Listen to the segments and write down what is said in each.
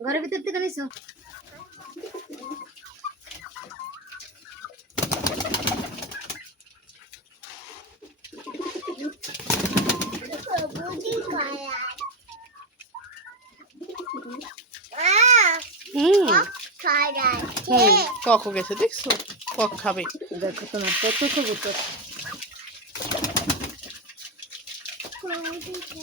ঘরের ভিতর থেকে নিছো? কক গেছে দেখছ? কক খাবে। দেখো তোমার কত কবুতর কালারি মুরগি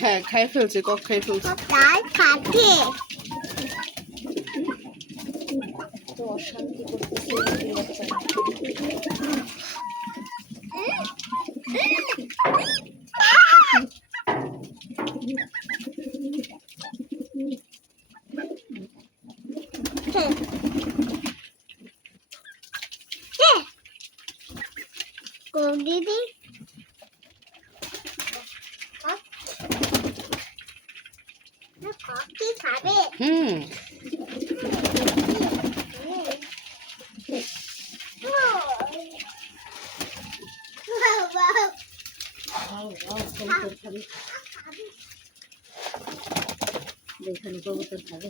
হ্যাঁ খাই ফেলছে কক খাই ফেলছে। অশান্তি করতেছে দিদি। হুম। হ্যাঁ। এখানে কবুতর খাবে?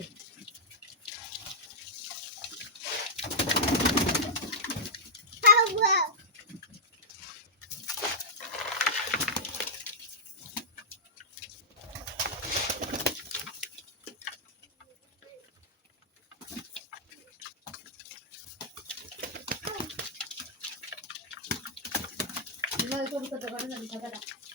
那得做不 kuda poni wanita.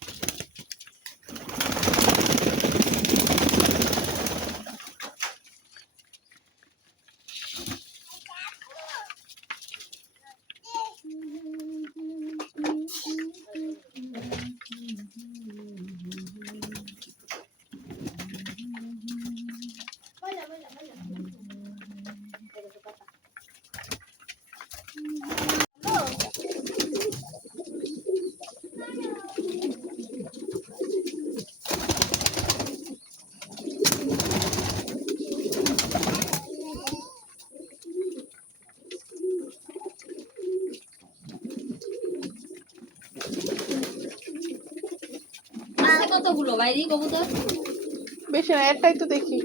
কতগুলো? বাইরে কবুতর? বেশি না একটাই তো দেখি।